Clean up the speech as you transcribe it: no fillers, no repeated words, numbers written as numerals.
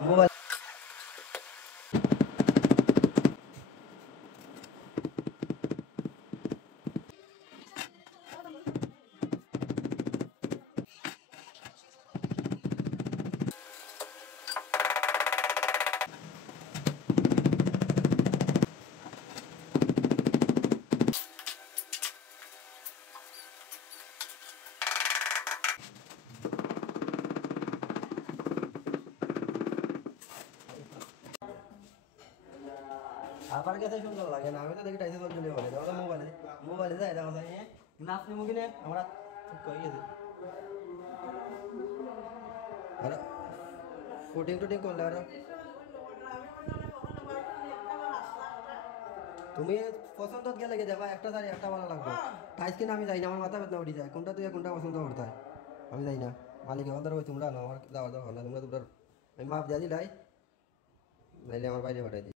Mobile আমার কাছে সুন্দর লাগে না, আমি তো দেখি টাইসে চলে বলে দেখো মোবাইলে মোবাইলে যায় দেখো গ্লাস নিমু কিনে আমরা কই গেছে আর ফুটিং টুটিং করলে আর তুমি পছন্দ গেলে দেখো একটা শাড়ি একটা ভালো লাগবে টাইস কিনা আমি যাই না, আমার মাথা ব্যথা উঠে যায় কোনটা তুই কোনটা পছন্দ করতে হয় আমি যাই না মালিকের অর্ডার হয় তোমরা না আমার যাওয়ার দরকার না তোমরা তোমরা আমি মাপ দিয়ে দিলাই নাইলে আমার বাইরে পাঠাই দিই।